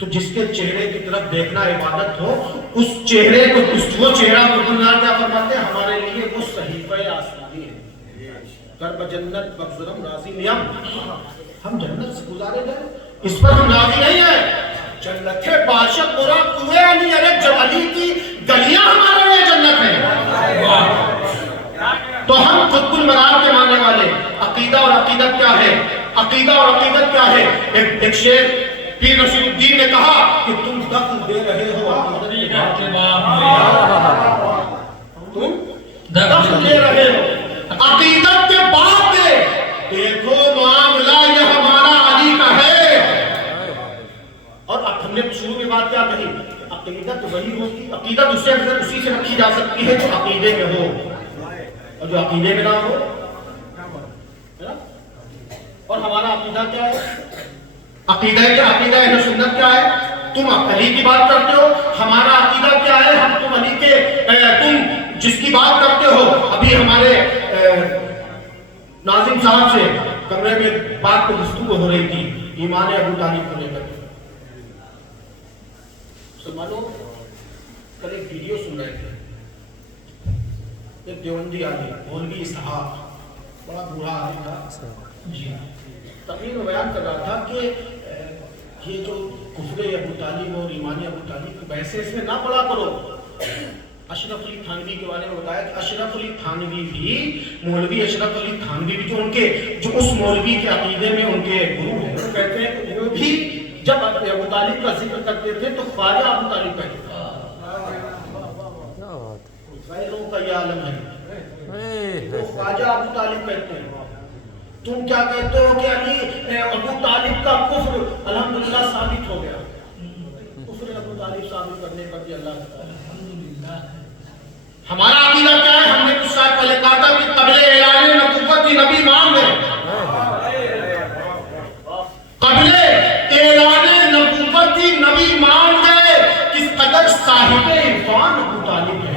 تو جس کے چہرے کی طرف دیکھنا عبادت ہو، اس چہرے کو، وہ چہرہ قرآن کیا فرماتے ہیں؟ ہمارے لیے وہ صحیفہ آسمانی ہے، کرب جنت بگزرم راضی نیم، ہم جنت سے گزارے گئے، اس پر ہم راضی نہیں ہیں۔ جنت ہے بادشاہ پورا کوئے علی، ارے جب علی کی گلیاں ہمارے لیے جنت ہے۔ تو ہم قطب المنار کے ماننے والے، عقیدہ اور عقیدت کیا ہے؟ عقیدہ اور عقیدت کیا ہے؟ ایک شیخ پیر نصیر الدین نے کہا کہ تم دخل دے رہے ہو عقیدت کے بعد، تم دخل دے رہے ہو عقیدت کے بعد دے، دیکھو معاملہ یہ ہمارا علی کا ہے۔ اور اب ہم نے شروع میں بات کیا کہی؟ عقیدت وہی ہوتی، عقیدت اسی سے رکھی جا سکتی ہے جو عقیدے میں ہو، اور جو عقیدے میں نہ ہو۔ اور ہمارا عقیدہ کیا ہے؟ عقیدہ کیا؟ عقیدہ اہل سنت کیا ہے؟ تم علی کی بات کرتے ہو، ہمارا عقیدہ کیا ہے؟ ہم تم علی کے، تم جس کی بات کرتے ہو، ابھی ہمارے ناظم صاحب سے کمرے میں بات پہ گفتگو ہو رہی تھی ایمان ابو طالب کو لے کر۔ مسلمانوں، کل ایک ویڈیو سن رہے تھے، ایک دیوبندی آدمی مولوی اسحاق، بڑا بوڑھا آدمی تھا جی، تقریر میں بیان کر رہا تھا کہ یہ جو کفر ابو طالب اور ایمان ابو طالب کی بحث ہے، اس میں نہ پڑا کرو۔ اشرف علی تھانوی کے بارے میں بتایا کہ اشرف علی تھانوی بھی، مولوی اشرف علی تھانوی بھی، جو اس مولوی کے عقیدے میں ان کے گرو ہیں، وہ کہتے ہیں کہ وہ بھی جب ابو طالب کا ذکر کرتے تھے تو خواجہ ابو طالب کہتے تھے۔ غیروں کا یہ عالم ہے، وہ خواجہ ابو طالب کہتے ہیں۔ تم کیا کہتے ہو کہ علی ابو طالب کا کفر الحمدللہ ثابت ہو گیا؟ کفر ابو طالب ثابت کرنے پر بھی اللہ تعالیٰ۔ ہمارا عقیدہ کیا ہے؟ ہم نے کچھ سال پہلے کہا تھا کہ قبل اعلان نبوت ہی نبی مان گئے، قبل اعلان نبوت ہی نبی مان گئے۔ کس قدر صاحب عرفان ابو طالب ہے،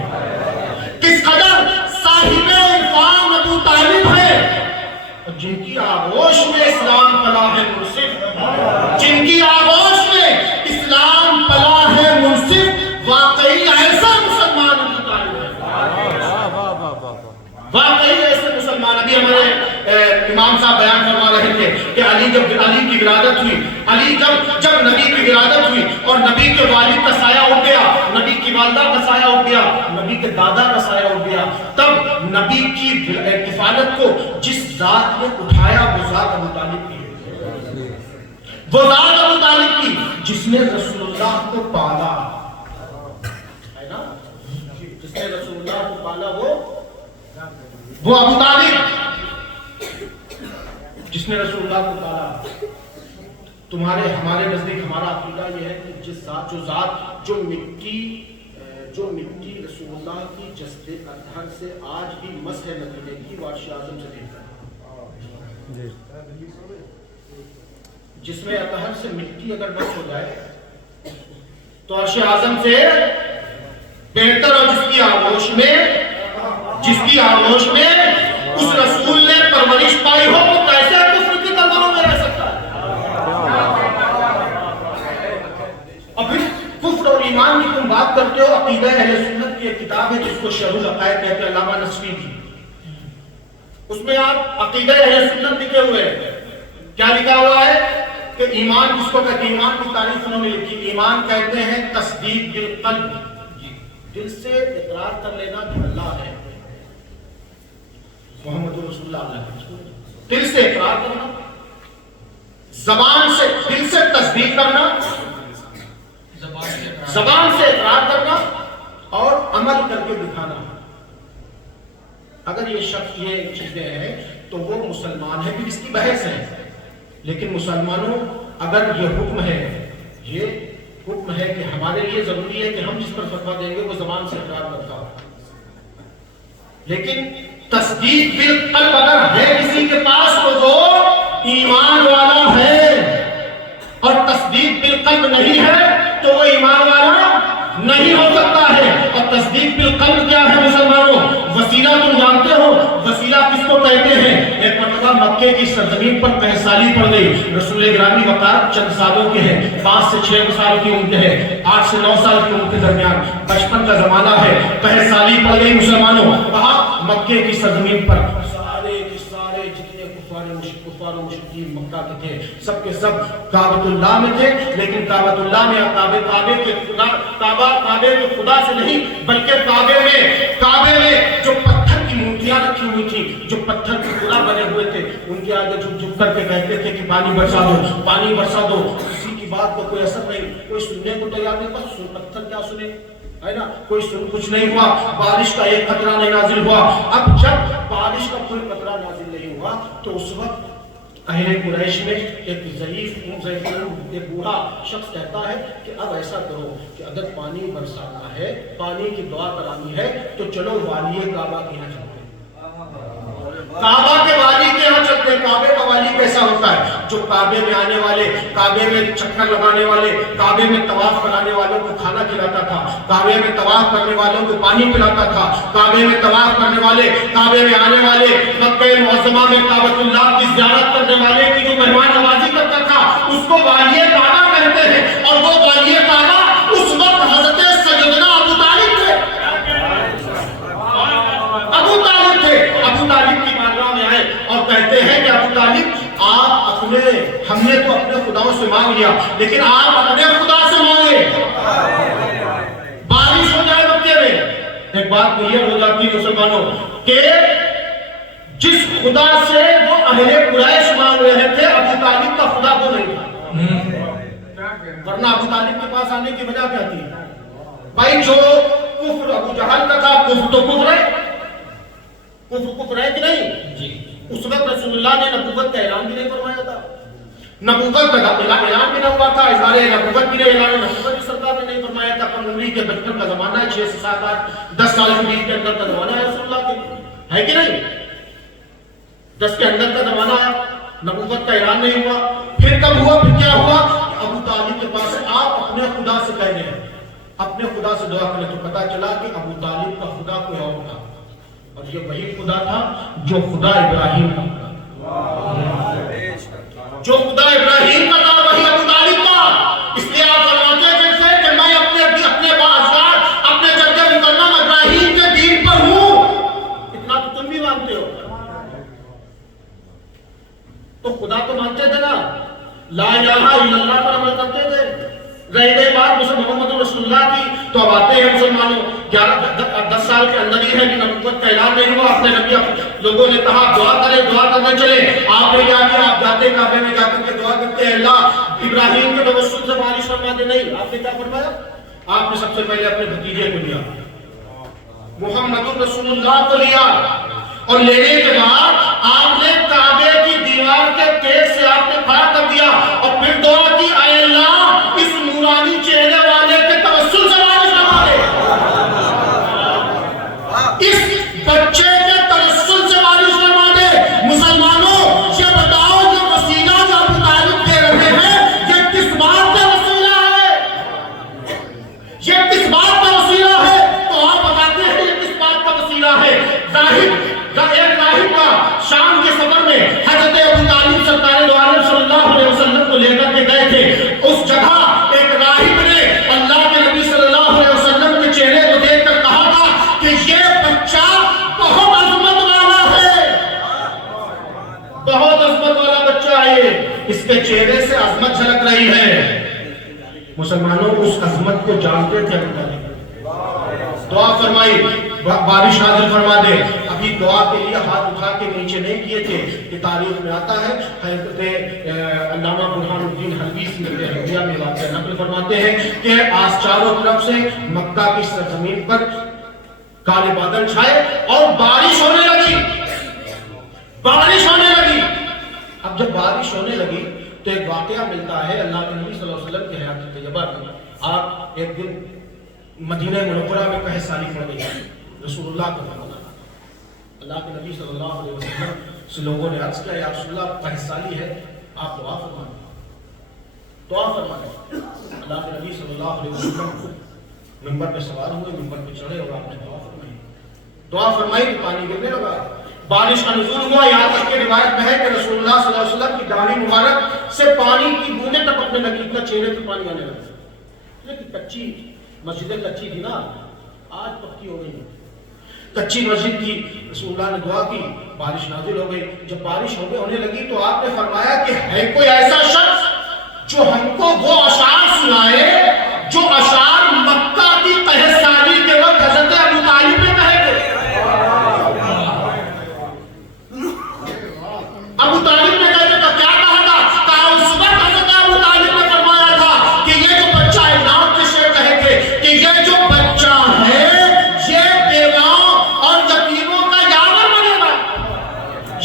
کس قدر صاحب عرفان ابو طالب ہے، جن کی آغوش میں اسلام پلا ہے منصف، جن کی آغوش میں اسلام پلا ہے منصف، واقعی ایسا مسلمان ابو طالب ہے، واقعی ایسے مسلمان۔ ابھی ہمارے امام صاحب بیان فرما رہے تھے کہ علی کی ولادت ہوئی، علی جب نبی کی ولادت ہوئی اور نبی کے والد کا سایہ اٹھ گیا، نبی کی والدہ کا سایہ اٹھ گیا، نبی کے دادا کا سایہ اٹھ گیا، تب نبی کی کفالت کو جس ذات نے اٹھایا وہ ذات ابو طالب کی ہے، وہ ذات ابو طالب کی جس نے رسول اللہ کو پالا ہے نا، جس نے رسول اللہ کو پالا وہ ابو طالب، جس نے رسول اللہ کو پالا۔ ہمارے نزدیک ہمارا عقیدہ یہ ہے کہ جو مٹی رسول اللہ کی جسد اطہر سے آج بھی مسح نہ ملے گی، وہ عرش اعظم سے دیکھتا ہے، جس میں اطہر سے مٹی اگر مسح ہو جائے تو عرش اعظم سے بہتر، اور جس کی آغوش میں اس رسول نے پرورش پائی ہو، وہ کیسے کفر کی تلواروں میں رہ سکتا ہے؟ اور پھر کفر اور ایمان کی تم بات کرتے ہو، عقیدہ اہل سنت کی ایک کتاب ہے جس کو شرح العقائد کہتے ہیں، علامہ نصفی کی، اس میں آپ عقیدہ اہل سنت لکھے ہوئے ہیں، کیا لکھا ہوا ہے کہ ایمان کس کو کہتے ہیں؟ ایمان کی تعریف انہوں نے لکھی، ایمان کہتے ہیں تصدیق بالقلب، دل سے اقرار کر لینا کہ اللہ ہے، محمد رسول اللہ، دل سے اقرار کرنا، زبان سے، دل سے تصدیق کرنا، زبان سے اقرار کرنا اور عمل کر کے دکھانا۔ اگر یہ شخص یہ چیزیں ہیں تو وہ مسلمان ہے، پھر اس کی بحث ہے، لیکن مسلمانوں اگر یہ حکم ہے کہ ہمارے لیے ضروری ہے کہ ہم جس پر فتویٰ دیں گے وہ زبان سے اقرار کرتا ہو، لیکن تصدیق بالقلب اگر ہے کسی کے پاس تو وہ ایمان والا ہے، اور تصدیق بالقلب نہیں ہے تو وہ ایمان والا نہیں ہو سکتا ہے۔ اور تصدیق بالقلب کیا ہے مسلمانوں؟ وسیلہ تم جانتے ہو، وسیلہ کس کو کہتے ہیں؟ ایک مرتبہ مرتبہ مکے کی سرزمین پر 5 سالی پڑ گئی. رسول گرامی وقار چند سالوں کے ہیں, 5 سے 6 سال کی عمر ہے, 8 سے 9 سال کی عمر کے درمیان بچپن کا زمانہ ہے. 5 سالی پڑ گئی مسلمانوں. کہا مکے کی سرزمین پر سارے کے سارے جتنے کفار و مشرکین مکہ کے تھے, سب کے سب کعبۃ اللہ میں تھے. لیکن کعبۃ اللہ میں کعبے کے خدا سے نہیں, بلکہ کعبے میں جو پتھر کی مورتیاں رکھی ہوئی تھی, جو پتھر کے خدا بنے ہوئے تھے, ان کے آگے جھک کر کے کہتے تھے کہ پانی برسا دو, پانی برسا دو. کسی کی بات کو کوئی اثر نہیں, کوئی سننے کو تیار نہیں, بس پتھر کیا سنے, ہے نا, کوئی کچھ نہیں ہوا. بارش کا ایک قطرہ نہیں نازل ہوا. اب جب بارش کا کوئی قطرہ نازل نہیں ہوا تو اس وقت اہل قریش میں ایک ضعیف ایک بوڑھا شخص کہتا ہے کہ اب ایسا کرو کہ اگر پانی برسانا ہے, پانی کی دعا کرانی ہے, تو چلو والی کعبہ کے یہاں چلتے ہیں, کعبہ کے والی کے یہاں چلتے ہیں. کعبے کا والی کیسا ہوتا ہے؟ جو کعبے میں آنے والے, کعبے میں چکر لگانے والے, کعبے میں طواف کرانے والوں کو کھانا کھلاتا تھا, کعبے میں طواف کرنے والوں کو پانی پلاتا تھا, کعبے میں طواف کرنے والے, کعبے میں آنے والے, مکہ معظمہ میں کعبۃ اللہ کی زیارت کرنے والے کی جو مہمان نوازی کرتا تھا, اس کو والی کعبہ کہتے ہیں. اور وہ والی کعبہ اس وقت حضرت سیدنا ابو طالب تھے. ابو طالب کی بارگاہ میں آئے اور کہتے ہیں کہ ابو طالب, آپ ہم نے تو اپنے خداؤں سے مانگ لیا, لیکن آپ اپنے خدا سے مانگے, بارش ہو جائے مکے میں. ایک بات کلیئر ہو جاتی ہے مسلمانوں کہ جس خدا سے وہ اہل قریش مانگ رہے تھے, ابو طالب کا خدا وہ نہیں تھا. ورنہ ابو طالب کے پاس آنے کی وجہ کیا تھی بھائی؟ جو کفر ابو جہل کا تھا, کفر تو کفر ہے کہ نہیں جی. اس وقت رسول اللہ نے نبوت کا اعلان بھی نہیں فرمایا تھا, نبوت کا اعلان بھی نہ ہوا تھا, اظہار نبوت بھی نہیں, اعلان نبوت بھی سرکار نے نہیں فرمایا تھا. عمری کے بچپن کا زمانہ ہے, 6 سے 7 8 10 سال کے بیچ کے اندر کا زمانہ ہے رسول اللہ کے, ہے کہ نہیں؟ 10 کے اندر کا زمانہ ہے, نبوت کا اعلان نہیں ہوا. پھر کب ہوا, پھر کیا ہوا؟ ابو طالب کے پاس آپ اپنے خدا سے کہہ دیں, اپنے خدا سے دعا کریں, تو پتا چلا کہ ابو طالب کا خدا کوئی اور تھا, اور یہ وہی خدا تھا جو خدا ابراہیم کا تھا. جو خدا ابراہیم کا تھا وہی ابو طالب کا. اس لیے آپ فرماتے تھے کہ میں اپنے باذات اپنے جد مکرم ابراہیم کے دین پر ہوں. اتنا تو تم بھی مانتے ہو, تو خدا تو مانتے تھے نا, لا الہ الا اللہ پر عمل کرتے تھے. رہ گئی بات محمد رسول اللہ کی, تو اب آتے ہیں مسلمانوں 10 سال کے اندر ہی ہے کہ نبوت کا اعلان نہیں ہوا. اپنے نبی لوگوں نے کہا دعا کرنے چلے. آپ نے کیا کیا؟ آپ جاتے کعبے میں جا کر کے دعا کرتے ہیں, اللہ ابراہیم کے توسل سے بارش فرما دے. نہیں, آپ نے کیا فرمایا؟ آپ نے سب سے پہلے اپنے بھتیجے کو لیا, محمد رسول اللہ کو لیا, اور لینے کے بعد آپ نے کعبے کی دیوار کے تیز سے آپ نے کھڑا کر دیا, اور پھر دعا کی, اے اللہ اس نورانی چہرے والے کے توسل سے بارش فرما دے, اس بچے کے توسل سے بارش فرما دے. مسلمانوں یہ بتاؤ, یہ وسیلہ جو ابو طالب دے رہے ہیں, یہ کس بات کا وسیلہ ہے؟ یہ کس بات کا وسیلہ ہے؟ تو آپ بتاتے ہیں یہ کس بات کا وسیلہ ہے. ایک راہب کا شام کے سفر میں حضرت ابو طالب سرکار دو عالم صلی اللہ علیہ وسلم کو لے کر کے گئے تھے. اس جگہ ایک راہب نے اللہ کے نبی صلی اللہ علیہ وسلم کے چہرے کو دیکھ کر کہا تھا کہ یہ بچہ بہت عظمت والا ہے, بہت عظمت والا بچہ ہے, اس کے چہرے سے عظمت جھلک رہی ہے. مسلمانوں اس عظمت کو جانتے تھے. دعا فرمائی, بارش نازل فرما دے. ابھی دعا کے لیے ہاتھ اٹھا کے نیچے نہیں کیے تھے. یہ تاریخ میں آتا ہے, حضرت علامہ برہان الدین حلبی حلبیہ میں واقعہ نقل فرماتے ہیں کہ آج چاروں طرف سے مکہ کی سرزمین پر کالے بادل چھائے اور بارش ہونے لگی. اب جب بارش ہونے لگی تو ایک واقعہ ملتا ہے اللہ کے نبی صلی اللہ علیہ وسلم کے حیات طیبہ میں. آپ ایک دن مدینہ منورہ میں 5 سالی پڑ گئی. رسول اللہ کو پتا, اللہ کے نبی صلی اللہ علیہ وسلم سے لوگوں نے عرض کیا, یا رسول اللہ 5 سالی ہے, آپ دعا فرمائیں. اللہ کے نبی صلی اللہ علیہ وسلم منبر پہ سوار ہوئے, منبر پہ چڑھے اور آپ نے دعا فرمائی تو پانی گرنے لگا. بارش کا نزول ہوا، یہاں تک کہ روایت میں ہے کہ رسول اللہ صلی اللہ علیہ وسلم کی داڑھی مبارک سے پانی کی بوندیں ٹپکنے لگی، اتنا چہرے پہ پانی آنے لگا. لیکن کچی مسجدیں کچی تھی نا، آج پکی ہو گئی. کچی مسجد تھی، رسول اللہ نے دعا کی، بارش نازل ہو گئی. جب بارش ہونے لگی تو آپ نے فرمایا کہ ہے کوئی ایسا شخص جو ہم کو وہ اشعار سنائے جو اشعار مکہ کی قحطسالی کے وقت حضرت ابو طالب نے کہے تھے. ابو طالب نے کہا تھا، کیا کہا تھا؟ کہا اس وقت حضرت ابو طالب نے فرمایا تھا کہ یہ جو بچہ ہے، نام کے شعر کہے تھے کہ یہ جو بچہ ہے یہ بیواؤں اور یتیموں کا یاور بنے گا،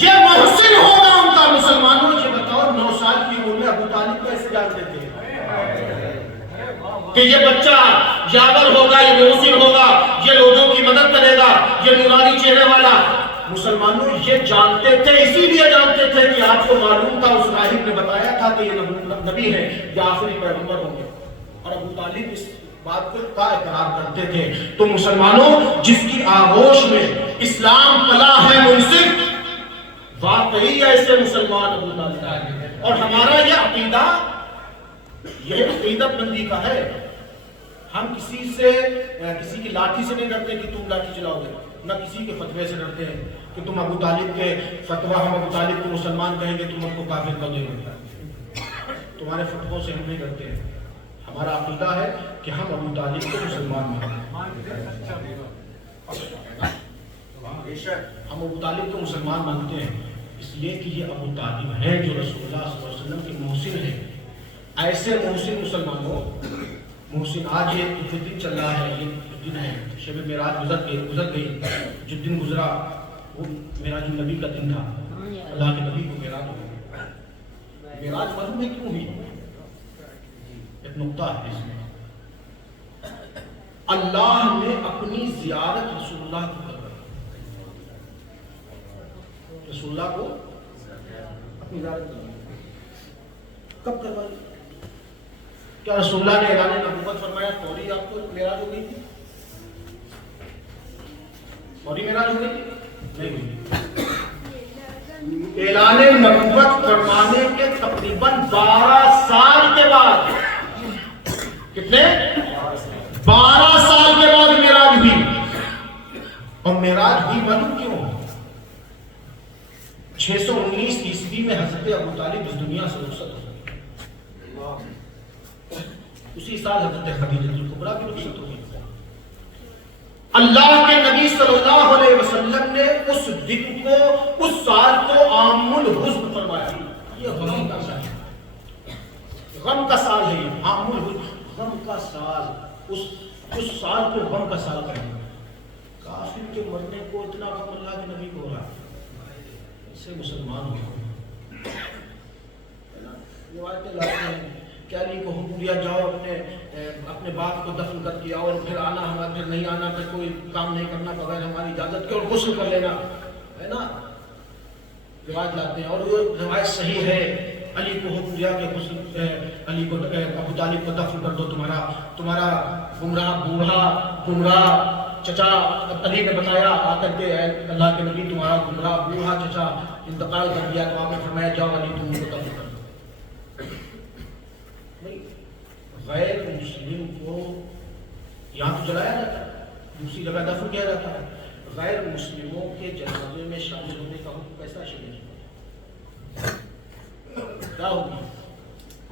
یہ محسن ہوگا ان کا. مسلمانوں یہ بتاؤ 9 سال کی عمر میں ابو طالب کیسے جانتے تھے کہ یہ بچہ یاور ہوگا، یہ محسن ہوگا، یہ لوگوں کی مدد کرے گا، یہ نورانی چہرے والا. مسلمانوں یہ جانتے تھے، اسی لیے جانتے تھے کہ آپ کو معلوم تھا، اس راہب نے بتایا تھا کہ یہ نبی ہے، یہ آخری پیغمبر ہوں گے، اور ابو طالب اس بات کو کا اقرار کرتے تھے. تو مسلمانوں جس کی آغوش میں اسلام پلا ہے منصف، واقعی ایسے مسلمان ابو طالب. اور ہمارا یہ عقیدت مندی کا ہے. ہم کسی کی لاٹھی سے نہیں ڈرتے کہ تم لاٹھی چلاؤ گے، نہ کسی کے فتوے سے ڈرتے ہیں کہ تم ابو طالب کے فتویٰ، ہم ابو طالب کو مسلمان کہیں گے تم ہم کو کافر کر دیں گے. تمہارے فتووں سے ہم نہیں ڈرتے ہیں. ہمارا عقیدہ ہے کہ ہم ابو طالب کو مسلمان مانتے ہیں. ہم ابو طالب کو مسلمان مانتے ہیں اس لیے کہ یہ ابو طالب ہے جو رسول اللہ صلی اللہ علیہ وسلم کے محسن ہیں. ایسے محسن مسلمانوں، محسن آج یہ جو دن چل رہا ہے، یہ دن ہے شب معراج گزر گئی. جو دن گزرا وہ معراج النبی کا دن تھا. اللہ کے نبی کو معراج ہو گئی. معراج معلوم ہے کیوں ہوئی؟ ایک نقطہ ہے اس میں. اللہ نے اپنی زیارت رسول اللہ کو کروائی. رسول اللہ کو اپنی زیارت کروائی. کب کروائی؟ کیا رسول اللہ نے اعلان نبوت فرمایا فوری آپ کو معراج ہو گئی تھی؟ فوری معراج ہو گئی تھی؟ نہیں ہوئی. اعلان نبوت فرمانے کے تقریباً 12 سال کے بعد، کتنے؟ 12 سال کے بعد معراج ہوئی. اور معراج ہوئی معلوم کیوں؟ 619 عیسوی میں حضرت ابو طالب اس دنیا سے رخصت ہو گئے. اسی سال حضرت خدیجہ الکبریٰ کی رخصت ہو گئی. اللہ کے نبی صلی اللہ علیہ وسلم نے اس دن کو، اس سال کو عام الحزن فرمایا. یہ غم کا سال ہے، غم کا سال ہے. یہ عام الحزن، غم کا سال. اس سال کو غم کا سال کہیں. کافر کے مرنے کو اتنا غم اللہ کے نبی کو ہو رہا، اسے مسلمان ہو. روایتیں لاتے ہیں کہ علی کو حکم دیا جاؤ اپنے باپ کو دفن کر کے آؤ، اور پھر آنا، ہمارا پھر نہیں آنا، پھر کوئی کام نہیں کرنا بغیر ہماری اجازت کے، اور غسل کر لینا، ہے نا. روایت لاتے ہیں اور وہ روایت صحیح ہے. علی کو حکم دیا کہ غسل، علی کو ابو طالب کو دفن کر دو. تمہارا گمراہ چچا علی نے بتایا آ کر کے، اللہ کے نبی تمہارا گمراہ بوڑھا چچا انتقال کر دیا. تو آپ نے فرمایا جاؤ علی تم کو دفن کر دو. غیر مسلم کو یہاں تو جلایا جاتا ہے، دوسری جگہ دفن کیا جاتا ہے. غیر مسلموں کے جنازے میں شامل ہونے کا حکم کیسا شریعت کیا ہوگی؟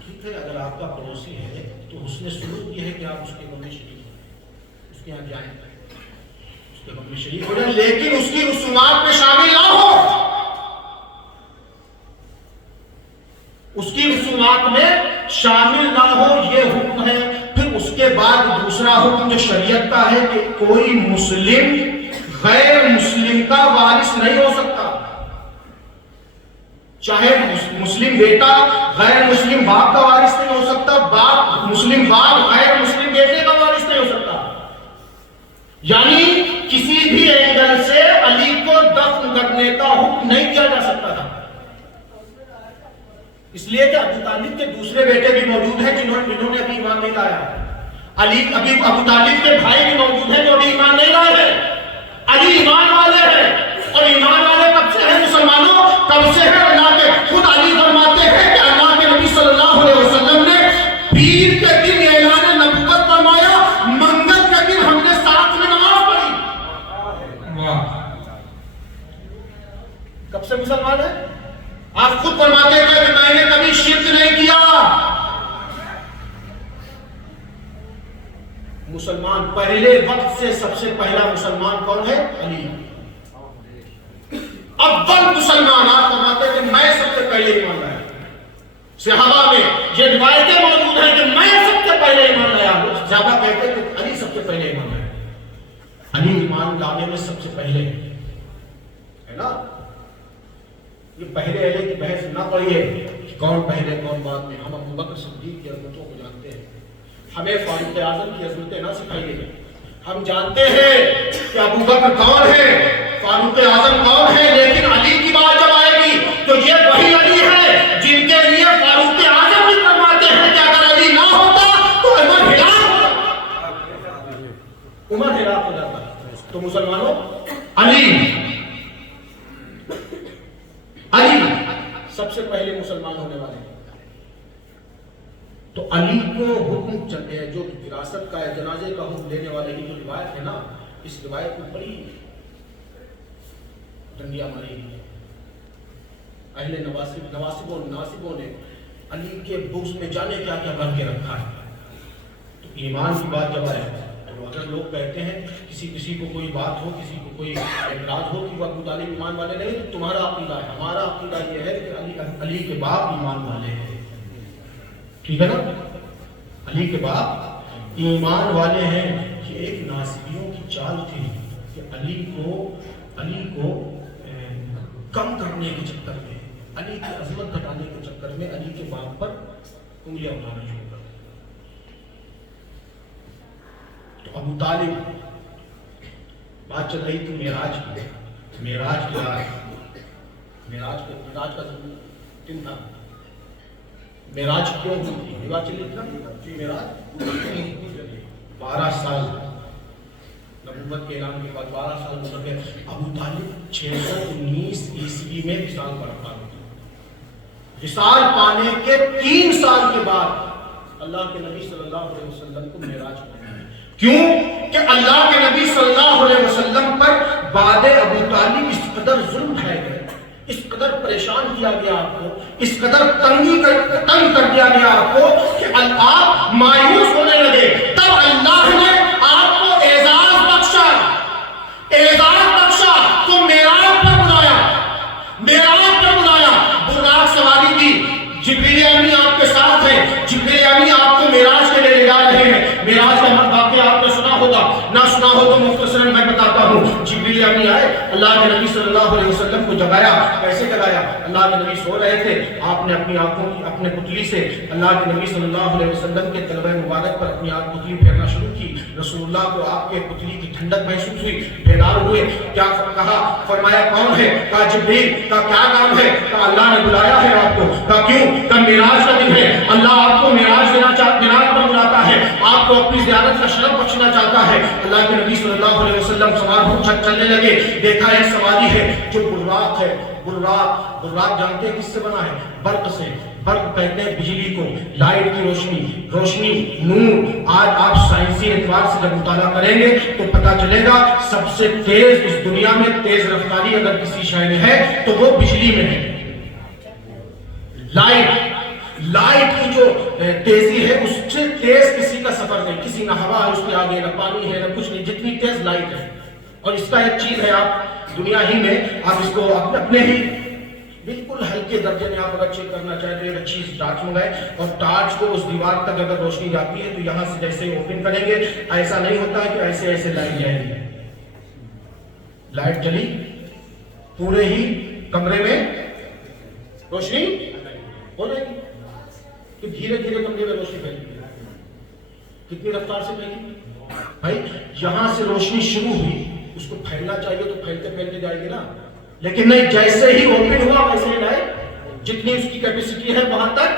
ٹھیک ہے، اگر آپ کا پڑوسی ہے تو حسن سلوک یہ ہے کہ آپ اس کے غم میں شریک ہوں، اس کے یہاں جائیں، اس کے غم میں شریک ہو جائیں، لیکن اس کی رسومات میں شامل نہ ہو. اس کی رسومات میں شامل نہ ہو، یہ حکم ہے. پھر اس کے بعد دوسرا حکم جو شریعت کا ہے کہ کوئی مسلم غیر مسلم کا وارث نہیں ہو سکتا. چاہے مسلم بیٹا غیر مسلم باپ کا وارث نہیں ہو سکتا، مسلم باپ غیر مسلم بیٹے کا وارث نہیں ہو سکتا. یعنی کسی بھی اینگل سے علی کو دفن کرنے کا حکم نہیں دیا جا سکتا تھا. اس لیے کہ ابو طالب کے دوسرے بیٹے بھی موجود ہیں جنہوں نے ابھی ایمان نہیں لایا. ابو طالب کے بھائی بھی موجود ہیں جو ابھی ایمان نہیں لائے ہیں. علی ایمان والے ہیں اور اور ایمان والے کب سے ہیں مسلمانوں؟ کب سے ہے؟ اللہ کے خود علی فرماتے ہیں کہ اللہ کے نبی صلی اللہ علیہ وسلم نے پیر کے دن اعلان نبوت فرمایا، منگل کے دن ہم نے ساتھ میں نماز پڑھی۔ کب سے مسلمان ہیں؟ آپ خود فرماتے ہیں کہ میں نے کبھی شرک نہیں کیا۔ مسلمان پہلے وقت سے سب سے پہلا مسلمان کون ہے؟ علی۔ اول مسلمان آپ فرماتے ہیں کہ میں سب سے پہلے ایمان لایا۔ صحابہ میں یہ روایتیں موجود ہیں کہ میں سب سے پہلے ایمان لایا۔ صحابہ کہتے ہیں کہ علی سب سے پہلے ایمان لایا۔ علی ایمان لانے میں سب سے پہلے ہے نا۔ یہ پہلے اہلے کی بحث نہ پڑھیے کہ کون پہلے کون بعد میں۔ ہم ابو بکر صدیق کی عظمتوں کو جانتے ہیں، ہمیں فاروق اعظم کی عظمتیں نہ سکھائیے۔ ہم جانتے ہیں کہ ابو بکر کون ہے، فاروق اعظم کون ہے، لیکن علی کی بات جب آئے گی تو یہ وہی علی ہے جن کے لیے فاروق اعظم بھی فرماتے ہیں کہ اگر علی نہ ہوتا تو عمر ہلاک ہو جاتا۔ تو مسلمانوں علی سب سے پہلے مسلمان ہونے والے ہیں۔ تو علی کو حکم چلتے ہیں، جو وراثت کا ہے، جنازے کا حکم دینے والے کی جو روایت ہے نا، اس روایت کو بڑی ڈنڈیاں ماری ہیں اہل نواسبوں نے علی کے بغض میں جانے کیا کیا بھر کے رکھا ہے۔ تو ایمان کی بات جب آئے تو اگر لوگ کہتے ہیں کسی کو کوئی بات ہو، کسی کو کوئی اعتراض ہو کہ وہ ابو طالب ایمان والے نہیں، تو تمہارا عقیدہ ہے، ہمارا عقیدہ یہ ہے کہ علی کے باپ ایمان والے ہیں، ٹھیک ہے نا۔ علی کے باپ ایمان والے ہیں۔ یہ ایک ناصبیوں کی چال تھی کہ علی کو کم کرنے کے چکر میں، علی کی عظمت گھٹانے کے چکر میں علی کے باپ پر انگلیاں اٹھانا شروع کر۔ تو ابو طالب، بات چل رہی تھی معراج کی، معراج کا دن تھا۔ معراج کیوں ہوئی تھی؟ بات چلی تھی نا، معراج 12 سال نبوت کے اعلان کے بعد 12 سال گزر گئے۔ ابو طالب 619 عیسوی میں وصال پایا۔ وصال پانے کے 3 سال کے بعد اللہ کے نبی صلی اللہ علیہ وسلم کو معراج پڑھا۔ کیوں کہ اللہ کے نبی صلی اللہ علیہ وسلم پر بعد ابو طالب اس قدر ظلم ڈھائے گئے، اس قدر پریشان کیا گیا آپ کو، اس قدر تنگ کر دیا گیا آپ کو کہ آپ مایوس ہونے لگے۔ تب اللہ نے آپ کو اعزاز بخشا تو معراج پر بلایا، براق سواری کی، جبریل امی آپ کے ساتھ ہیں، جبریل امی آپ کو معراج کے لیے لے جا رہے ہیں۔ معراج کا واقعہ آپ نے سنا ہوگا، نہ سنا ہو تو مختصراً میں بتاتا ہوں۔ جبریل امی آئے، اللہ کے نبی صلی اللہ علیہ وسلم کو جگایا۔ کیسے جگایا؟ اللہ کے نبی سو رہے تھے، آپ نے اپنی آنکھوں کی اپنے پتلی سے اللہ کے نبی صلی اللہ علیہ وسلم کے طلبہ مبارک پر اپنی آنکھ پتلی پھیرنا شروع کی۔ رسول اللہ کو آپ کے پتلی کی ٹھنڈک محسوس ہوئی، بیدار ہوئے۔ کیا کہا؟ فرمایا کون ہے؟ کہا جبریل۔ کہا کیا کام ہے؟ کہا اللہ نے بلایا ہے آپ کو۔ کہا کیوں؟ کہا معراج کا دن ہے، اللہ آپ کو معراج پر بلاتا ہے، آپ کو اپنی زیارت کا شرف بخشنا چاہتا ہے۔ اللہ کے نبی صلی اللہ علیہ وسلم سوار ہو چلنے لگے۔ دیکھا ایک سواری ہے جو براق ہے۔ براق جانتے ہیں کس سے بنا ہے؟ برق سے۔ برق کہتے ہیں بجلی کو، لائٹ کی روشنی، نور۔ آج آپ سائنسی اعتبار سے جب مطالعہ کریں گے تو پتہ چلے گا سب سے تیز اس دنیا میں تیز رفتاری اگر کسی شے میں ہے تو وہ بجلی میں ہے۔ لائٹ کی جو تیزی ہے اس سے تیز کسی کا سفر نہیں، کسی نہ ہوا ہے اس کے آگے، نہ پانی ہے، نہ کچھ نہیں، جتنی تیز لائٹ ہے۔ اور اس کا ایک چیز ہے، آپ دنیا ہی میں آپ اس کو اپنے ہی بالکل ہلکے درجے میں آپ اگر چیک کرنا چاہیں تو ایک اچھی ٹارچ منگائیں، اور ٹارچ کو اس دیوار تک اگر روشنی جاتی ہے تو یہاں سے جیسے اوپن کریں گے ایسا نہیں ہوتا ہے کہ ایسے لائٹ جائے گی۔ لائٹ چلی، پورے ہی کمرے میں روشنی ہو جائے گی، کہ دھیرے دھیرے کمرے میں روشنی پھیلے گی۔ کتنی رفتار سے پھیلے؟ بھائی یہاں سے روشنی شروع ہوئی، اس کو پھیلنا چاہیے تو پھیلتے جائے گی نا، لیکن نہیں، جیسے ہی اوپن ہوا ویسے ہی لائٹ جتنی اس کی کیپیسٹی ہے وہاں تک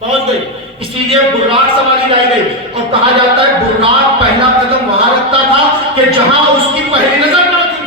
پہنچ گئی۔ اسی لیے براق سواری لائی گئی، اور کہا جاتا ہے براق پہلا قدم وہاں رکھتا تھا کہ جہاں اس کی پہلی نظر پڑتی تھی۔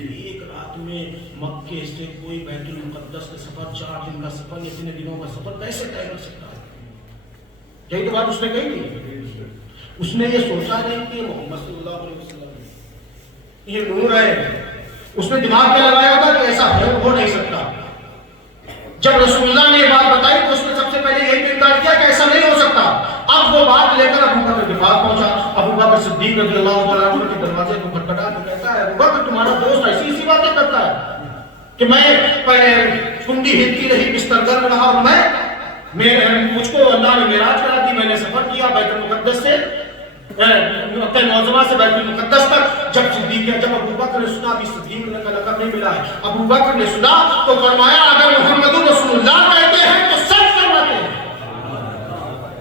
ایک رات میں مکے سے کوئی بیت المقدس کا سفر 4 دن کا سفر یا 3 دنوں کا سفر کیسے طے کر سکتا ہے؟ یہی تو بات اس نے کہی تھی. اس نے یہ سوچا نہیں کہ محمد صلی اللہ علیہ وسلم یہ نور ہے. اس نے دماغ میں لگایا ہوگا کہ ایسا ہو نہیں سکتا. جب رسول اللہ نے یہ بات بتائی تو اس نے سب سے پہلے یہی انکار کیا کہ ایسا نہیں ہو سکتا. اب وہ بات لے کر ابو بکر کے پاس پہنچا. ابو بکر صدیق رضی اللہ تعالیٰ عنہ کے دروازے کو کھٹکھٹا کے کہتا ہے ابو بکر تمہارا دوست ایسی باتیں کرتا ہے کہ میں پہلے کنڈی ہلتی رہی بستر گرم رہا اور مجھ کو اللہ نے معراج کرا دی. میں نے سفر کیا بیت المقدس سے مکہ معظمہ سے بیت المقدس تک. جب ابو بکر نے سنا ابھی صدیق کا لقب نہیں ملا ہے. ابو بکر نے سنا تو فرمایا اگر محمد رسول اللہ کہتے ہیں تو سچ فرماتے ہیں.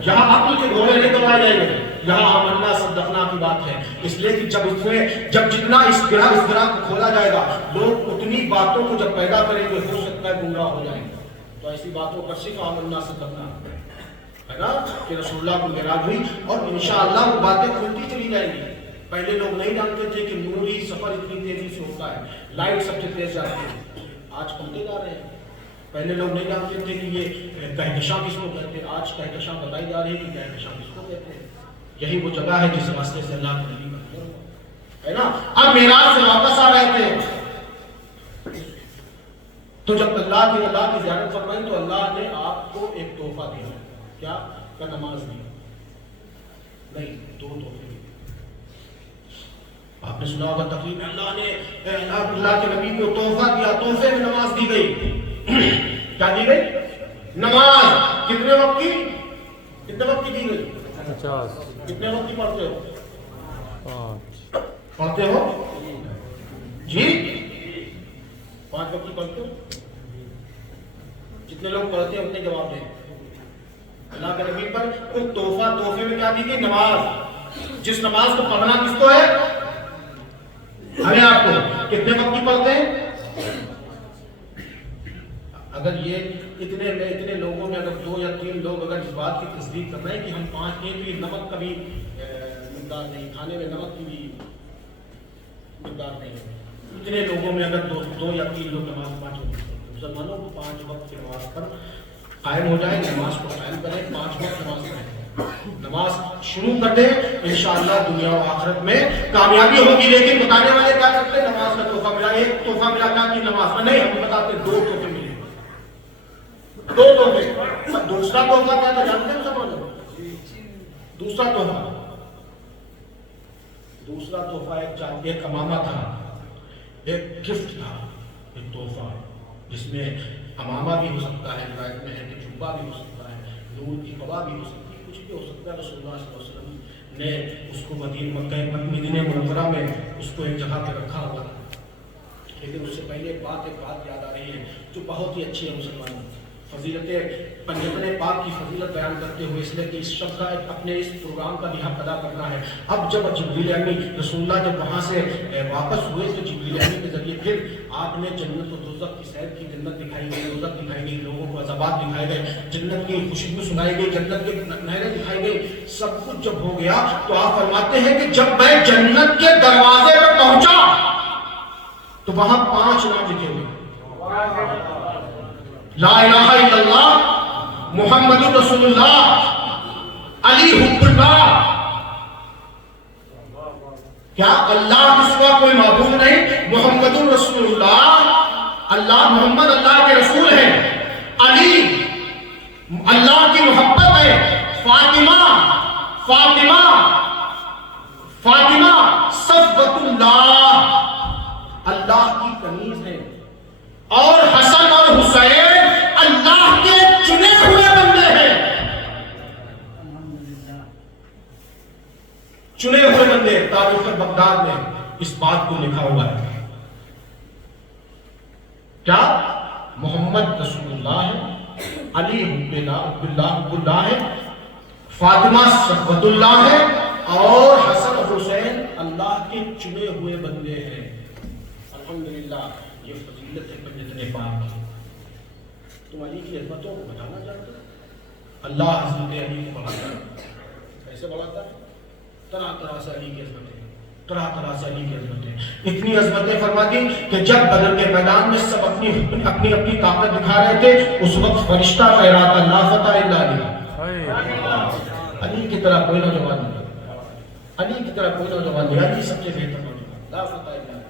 یہاں عقل کے گھوڑے نہیں دوڑائے جائیں گے, یہاں آمنا صدقنا کی بات ہے. اس لیے کہ جب جتنا اس گرہ کو کھولا جائے گا لوگ اتنی باتوں کو جب پیدا کریں گے ہو سکتا ہے گمراہ ہو جائیں گے. تو ایسی باتوں پر صرف آمنا صدقنا ہے نا کہ رسول اللہ کو معراج ہوئی اور انشاءاللہ وہ باتیں کھلتی چلی جائیں گی. پہلے لوگ نہیں جانتے تھے کہ نوری سفر اتنی تیزی سے ہوتا ہے, لائٹ سب سے تیز جاتی ہے. آج کھلتے جا رہے ہیں. پہلے لوگ نہیں جانتے تھے کہ یہ کہکشاں کس کو کہتے ہیں. آج کہکشاں بتائی جا رہی ہے کہ کہکشاں کس کو کہتے ہیں. یہی وہ جگہ ہے جس راستے سے اللہ کے نبی کا ہے نا. اب معراج سے واپس آ رہے تھے تو جب اللہ کی زیارت فرمائی تو اللہ نے آپ کو ایک تحفہ دیا. کیا نماز دی نہیں, 2 تحفے. آپ نے سنا ہوگا تقریب میں اللہ کے نبی کو تحفہ دیا. تحفے میں نماز دی گئی. کیا دی گئی؟ نماز. کتنے وقت کی دی گئی؟ 50. کتنے وقت کی پڑھتے ہو؟ 5 پڑھتے ہو جی؟ 5 وقت کی پڑھتے ہو؟ جتنے لوگ پڑھتے ہیں اتنے جواب دیں. اللہ کے نبی پر کوئی تحفے میں کیا دی گئی؟ نماز. جس نماز کو پڑھنا کس کو ہے؟ ہمیں. آپ کو کتنے وقت کی پڑھتے ہیں؟ اگر یہ اتنے لوگوں میں اگر 2 یا 3 لوگ اگر اس بات کی تصدیق کر رہے ہیں کہ ہم 5 ہیں تو یہ نمک کا بھی مقدار نہیں, کھانے میں نمک کی بھی مقدار نہیں ہے. اتنے لوگوں میں اگر 2 یا 3 لوگ نماز 5 وقت پڑھتے ہیں, مسلمانوں کو 5 وقت کی نماز پر قائم ہو جائے. نماز کو قائم کریں, 5 وقت نماز پڑھیں, نماز شروع کر دیں. انشاءاللہ دنیا و آخرت میں کامیابی ہوگی. لیکن بتانے والے کیا کرتے ہیں؟ نماز کا تحفہ ملا, ایک تحفہ ملا کیا کی نماز میں نہیں, ہم بتاتے 2 تحفے ملے, 2 تحفے. دوسرا تحفہ کیا تھا جانتے ہیں مسلمانوں؟ دوسرا تحفہ ایک امامہ تھا, ایک گفٹ تھا, ایک تحفہ جس میں امامہ بھی ہو سکتا ہے, روایت میں ہے کہ جبہ بھی ہو سکتا ہے, نور کی قبا بھی ہو سکتی ہے, کچھ بھی ہو سکتا ہے. رسول اللہ صلی اللہ علیہ وسلم نے اس کو مدینہ منورہ میں اس کو ایک جگہ پہ رکھا ہوا. لیکن اس سے پہلے ایک بات یاد آ رہی ہے جو بہت ہی اچھی ہے مسلمانوں. فضیلت پنجتن پاک کی فضیلت بیان کرتے ہوئے اس لیے کہ اس شب کا اپنے اس پروگرام کا بھی حق ادا کرنا ہے. اب جب جبریل امین رسول اللہ جب وہاں سے واپس ہوئے تو جبریل امین کے ذریعے پھر آپ نے جنت و دوزخ کی سیر کی. جنت دکھائی گئی, دوزخ دکھائی گئی, لوگوں کو عذابات دکھائے گئے, جنت کی خوشبو سنائی گئی, جنت کے نہریں دکھائی گئی. سب کچھ جب ہو گیا تو آپ فرماتے ہیں کہ جب میں جنت کے دروازے پر پہنچا تو وہاں 5 نام لکھے ہوئے, لا الہ الا اللہ, محمد رسول اللہ, علی حب اللہ. کیا اللہ کے سوا کوئی معبود نہیں؟ محمد رسول اللہ, اللہ محمد اللہ کے رسول ہیں, علی اللہ کی محبت ہے, فاطمہ صفوت اللہ اللہ کی کنیز ہے, اور حسن اور حسین اللہ کے چنے ہوئے بندے ہیں. چنے ہوئے بندے. تاریخ بغداد میں اس بات کو لکھا ہوا ہے. کیا محمد رسول اللہ ہے, علی حب اللہ ہے, فاطمہ صفوت اللہ ہے, اور حسن اور حسین اللہ کے چنے ہوئے بندے ہیں. الحمدللہ یہ فضیلت ہے پنجتن پاک کی. تم علی کی عظمتوں کو بتانا چاہتے ہو؟ اللہ حضرت علی کو بڑھاتا ہے. کیسے بڑھاتا ہے؟ طرح طرح سے علی کی عظمتیں. طرح طرح سے علی کی عظمتیں، اتنی عظمتیں فرما دی کہ جب بدر کے میدان میں سب اپنی اپنی طاقت دکھا رہے تھے، اس وقت فرشتہ کہہ رہا تھا لا فتح الا علی، علی کی طرح کوئی نوجوان نہیں، علی کی طرح کوئی نوجوان نہیں، علی سب سے بہتر نوجوان، لا فتح الا علی۔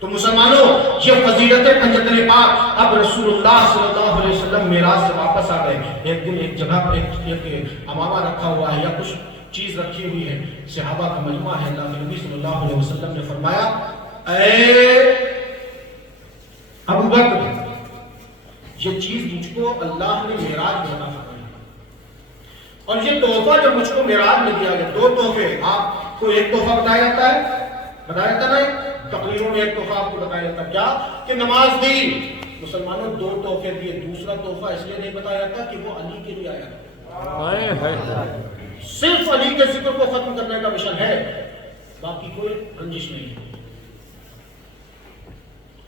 تو مسلمانوں، یہ فضیلت پنجتن پاک، اب رسول اللہ صلی اللہ علیہ وسلم معراج سے واپس آ گئے، ایک دن ایک جگہ پر ایک امامہ رکھا ہوا ہے یا کچھ چیز رکھی ہوئی ہے، صحابہ کا مجمع ہے، اللہ کے نبی صلی اللہ علیہ وسلم نے فرمایا اے ابو بکر، یہ چیز مجھ کو اللہ نے معراج میں عطا فرمائی، اور یہ تحفہ جو مجھ کو معراج میں دیا گیا، 2 تحفے، آپ کو ایک تحفہ بتایا جاتا ہے، بتایا جاتا نہیں تقریروں میں ایک تحفہ آپ کو بتایا جاتا ہے، کیا کہ نماز دی، مسلمانوں 2 تحفے دیے، دوسرا تحفہ اس لیے نہیں بتایا جاتا کہ وہ علی کے لیے آیا تھا، صرف علی کے ذکر کو ختم کرنے کا مشن ہے، باقی کوئی رنجش نہیں ہے۔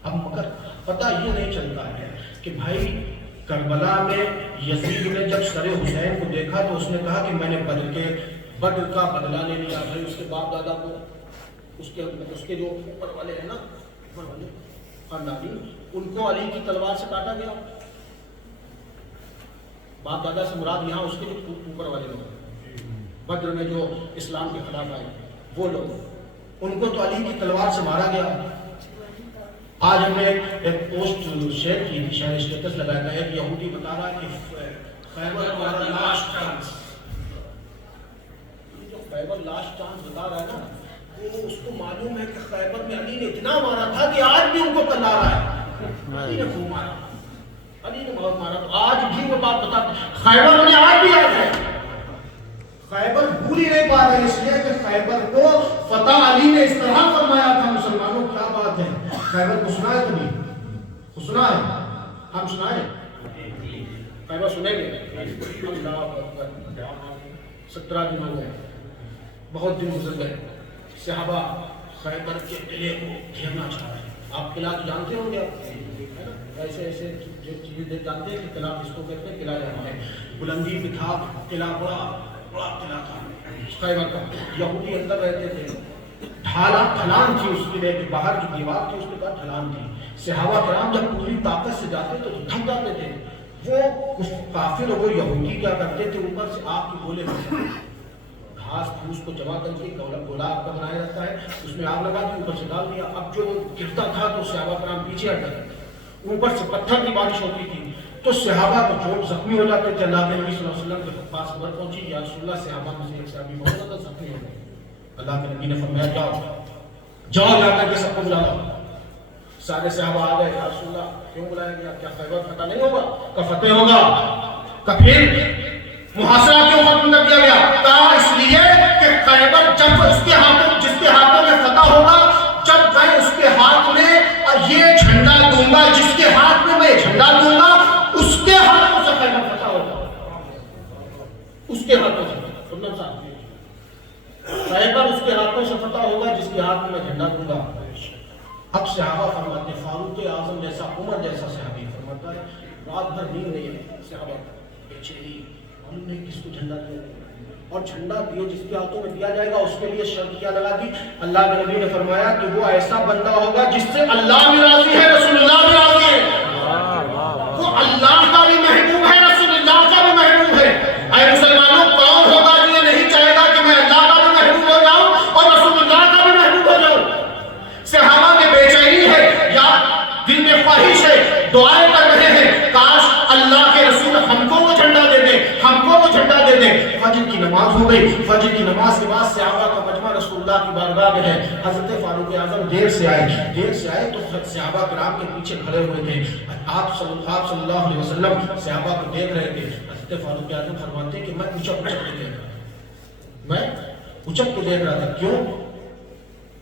اب مگر پتہ یہ نہیں چلتا ہے کہ بھائی کربلا میں یزید نے جب سر حسین کو دیکھا تو اس نے کہا کہ میں نے بدر کا بدلہ لے لیا، بھائی اس کے باپ دادا کو، اس کے جو اوپر والے ہیں نا، اوپر والے خاندانی، ان کو علی کی تلوار سے کاٹا گیا، باپ دادا سے مراد یہاں اس کے جو اوپر والے لوگ بدر میں جو اسلام کے خلاف آئے وہ لوگ، ان کو تو علی کی تلوار سے مارا گیا۔ آج ہم نے ایک پوسٹ شیئر کی تھی، شاید اسٹیٹس لگایا تھا، ایک یہودی بتا رہا ہے کہ خیبر ہمارا لاسٹ چانس، جو خیبر لاسٹ چانس بتا رہا ہے نا، وہ اس کو معلوم ہے کہ خیبر میں علی نے اتنا مارا تھا کہ آج بھی ان کو کلا رہا ہے، علی نے خوب مارا، علی نے بہت مارا، تو آج بھی وہ بات بتاتا خیبر انہیں آج بھی یاد ہے، خیبر بھول ہی نہیں پا رہے، اس لیے کہ خیبر کو فتح علی نے اس طرح فرمایا تھا۔ مسلمانوں کیا بات ہے، خیبر کو سنا ہے کبھی؟ سنا ہے؟ ہم سنائیں؟ خیبر سنیں گے؟ اللہ اکبر، 17 دن ہو گئے، بہت دن گزر گئے، صحابہ خیبر کے قلعے کو گھیرنا چاہ رہے ہیں۔ آپ قلعہ تو جانتے ہوں گے، ایسے ایسے جو چیزیں جانتے ہیں کہ قلعہ اس کو کہتے ہیں، قلعہ جانتے ہیں، بلندی بھی تھا، قلعہ بڑا قلعہ تھا خیبر کا، یہودی اندر رہتے تھے، ڈھلان تھی اس قلعے کے باہر کی دیوار تھی، اس کے بعد ڈھلان تھی، صحابہ کرام جب پوری طاقت سے جاتے تو تھک جاتے تھے، وہ کافر وہ یہودی کیا کرتے تھے، اوپر سے آگ کی گولے میں گھاس پھوس کو جمع کر کے گولا آپ کا بنایا جاتا ہے، اس میں آگ لگا دی، اوپر سے ڈال دیا، اب جو گرتا تھا تو صحابہ کرام پیچھے ہٹ جاتے تھے، اوپر سے پتھر کی بارش ہوتی تھی تو صحابہ کو چوٹ زخمی ہو جاتے تھے۔ اللہ کے نبی صلی اللہ علیہ وسلم کے پاس خبر پہنچی کہ یا رسول اللہ صحابہ میں سے ایک صحابی بہت زیادہ زخمی ہو گئے، اللہ کے نبی نے فرمایا جاؤ جا کر کے سب کو بلا لاؤ، سارے صحابہ آ گئے، یا رسول اللہ کیوں بلایا گیا، کیا خیبر فتح نہیں ہوگا؟ کہ فتح ہوگا، کہ پھر محاصرہ کیوں ختم کر دیا گیا؟ کہا اس لیے کہ خیبر جب اس کے ہاتھوں، جس کے ہاتھوں میں فتح ہوگا، جب میں اس کے ہاتھ میں یہ جھنڈا دوں گا، جس کے ہاتھ میں میں جھنڈا دوں گا، اس کے ہاتھوں سے خیبر فتح ہوگا، اس کے ہاتھوں سے خیبر اس کے ہاتھوں سے فتح ہوگا جس کے ہاتھ میں جھنڈا دوں گا۔ اب صحابہ فرماتے ہیں، فاروق اعظم جیسا، عمر جیسا صحابی فرماتا ہے رات بھر نیند نہیں ہے، صحابہ بے چینی، معلوم نہیں کس کو جھنڈا دیا، اور جھنڈا دیے جس کے ہاتھوں میں دیا جائے گا اس کے لیے شرط کیا لگا دی، اللہ کے نبی نے فرمایا کہ وہ ایسا بندہ ہوگا جس سے اللہ بھی راضی ہے، رسول اللہ بھی راضی ہے، وہ اللہ کا بھی محبوب ہے، رسول اللہ کا بھی محبوب ہے۔ اے مسلمانوں، کون ہوگا جو یہ نہیں چاہے گا کہ میں اللہ کا بھی محبوب ہو جاؤں اور رسول اللہ کا بھی محبوب ہو جاؤں؟ صحابہ میں بے چینی ہے یا دل میں خواہش ہے، دعائیں کر رہے ہیں کاش اللہ کے رسول ہم کو وہ جھنڈا دے دیں، ہم کو وہ جھنڈا دے دیں۔ فجر کی نماز ہو گئی، فجر کی نماز کے بعد صحابہ کا مجمع رسول اللہ کی بارگاہ میں ہے، حضرت فاروق اعظم دیر سے آئے تو صحابہ کرام کے پیچھے کھڑے ہوئے تھے، آپ صلی اللہ علیہ وسلم صحابہ کو دیکھ رہے تھے۔ حضرت فاروق اعظم فرماتے ہیں کہ میں اچک کے دیکھ رہا تھا، میں اچک کے دیکھ رہا تھا، کیوں؟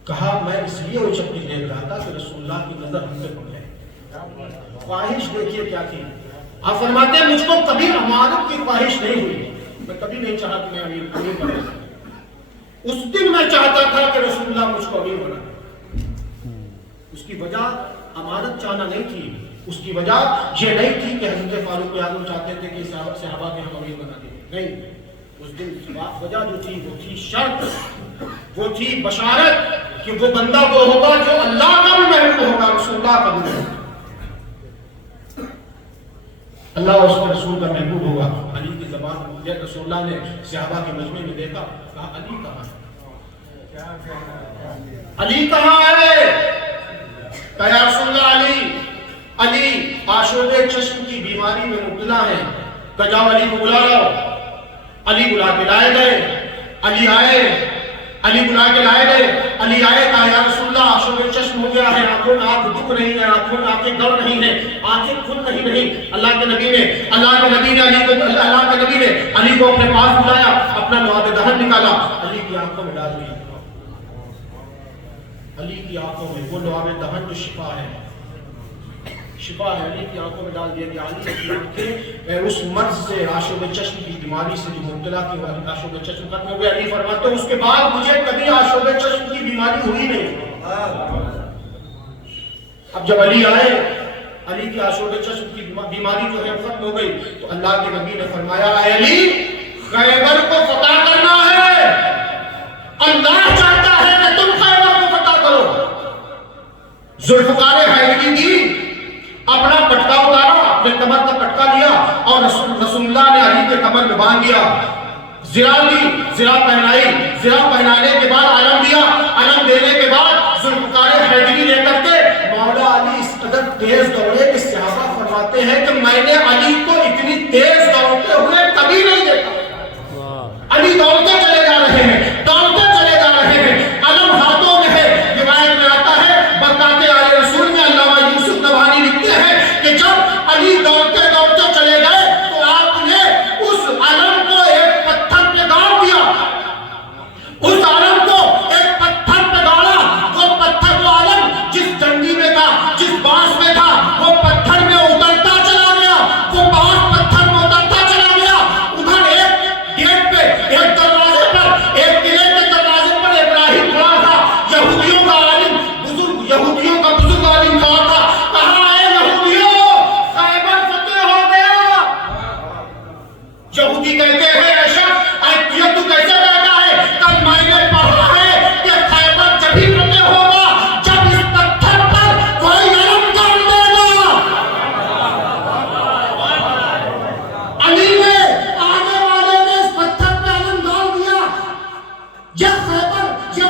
کہا میں اس لیے اچک کے دیکھ رہا تھا کہ رسول اللہ کی نظر ہم پہ پڑ جائے۔ خواہش دیکھیے کیا تھی، آپ فرماتے ہیں مجھ کو کبھی امانت کی خواہش نہیں ہوئی، میں کبھی نہیں چاہا کہ میں امیر بنا، اس دن میں چاہتا تھا کہ رسول اللہ مجھ کو امیر بنا۔ اس کی وجہ امانت چاہنا نہیں تھی، اس کی وجہ یہ نہیں تھی کہ حضرت فاروق اعظم چاہتے تھے کہ صحابہ کے ہم امیر بنا دیں، نہیں، اس دن وجہ جو تھی وہ تھی شرط وہ تھی بشارت کہ وہ بندہ وہ ہوگا جو اللہ کا بھی محبوب ہوگا، رسول اللہ کا بھی محبوب، اللہ اور اس کے رسول کا محبوب ہوگا۔ علی کی زبان جب رسول اللہ نے صحابہ کے مجمع میں دیکھا، کہا علی کہاں ہے؟ علی کہاں ہے؟ کہا یا رسول اللہ علی آشوب چشم کی بیماری میں مبتلا ہے، کہا جاؤ علی کو بلا لاؤ۔ علی بلا کے لائے گئے، علی آئے، علی بلا کے لائے گئے، علی آئے، کہا یا رسول اللہ آشوب چشم ہو گیا ہے، آنکھوں میں آنکھ دکھ رہی ہے، آنکھوں میں آنکھیں گڑ رہی ہیں، آنکھیں کھل نہیں رہی۔ اللہ کے نبی نے علی کو اپنے پاس بلایا، اپنا لعاب دہن نکالا، علی کی آنکھوں میں ڈال دیا۔ علی کی آنکھوں میں وہ لعاب دہن جو شفا ہے، شفا ہے، علی کی آنکھوں میں ڈال دیا کہ علی کی آنکھیں اس مرض سے، آشوب چشم کی بیماری سے جو مبتلا تھی، آشوب چشم ختم ہو گیا۔ علی فرماتے ہیں اس کے بعد مجھے کبھی آشوب چشم کی بیماری ہوئی نہیں۔ اب جب علی آئے، علی کی آشوب چشم کی بیماری جو ہے ختم ہو گئی، تو اللہ کے نبی نے فرمایا اے علی خیبر کو فتح کرنا ہے، اللہ چاہتا ہے کہ تم خیبر کو فتح کرو۔ ذوالفقار حیدری دی، اپنا پٹکا اتارا، اپنے کمر کا پٹکا لیا اور رسول اللہ نے علی کے کمر میں باندھ دیا، زرا دی، زرا پہنائی، زرا پہنانے کے بعد علم دیا، علم دینے کے بعد ذوالفقار حیدری لے کر کے مولا علی اس قدر تیز دوڑے کہ صحابہ فرماتے ہیں کہ میں نے علی کو اتنی تیز دوڑتے ہوئے کبھی نہیں دیکھا۔ علی دوڑتے چلے جا رہے ہیں، دوڑتے چلے جا رہے ہیں، علم ہاتھوں میں ہے۔ روایت میں آتا ہے برکات آل رسول میں علامہ یوسف نبہانی لکھتے ہیں کہ جب علی دوڑتے دوڑتے چلے گئے تو آپ نے اس علم کو ایک پتھر پہ گاڑ دیا، اس علم کو ایک پتھر پہ گاڑا، وہ پتھر، وہ علم جس ڈنڈی میں تھا، جس بانس میں تھا، وہ پتھر میں اترتا چلا گیا، وہ بانس پتھر میں اترتا چلا گیا۔ ادھر ایک گیٹ پہ، ایک دروازے پر، ایک قلعے کے دروازے پر ابراہیم کھڑا تھا، یہودیوں کا عالم، یہودیوں کا بزرگ عالم کھڑا تھا، کہا اے یہودیوں خیبر فتح ہو گیا۔ یہودی کہتے ہیں اے شخص، یہ تو کیسے کہتا ہے؟ کل میں نے پڑھا ہے کہ خیبر جبھی فتح ہوگا جب اس پتھر پر کوئی علم ڈال دے گا۔ علی نے، آنے والے نے اس پتھر پہ علم ڈال دیا، یہ خیبر، یہ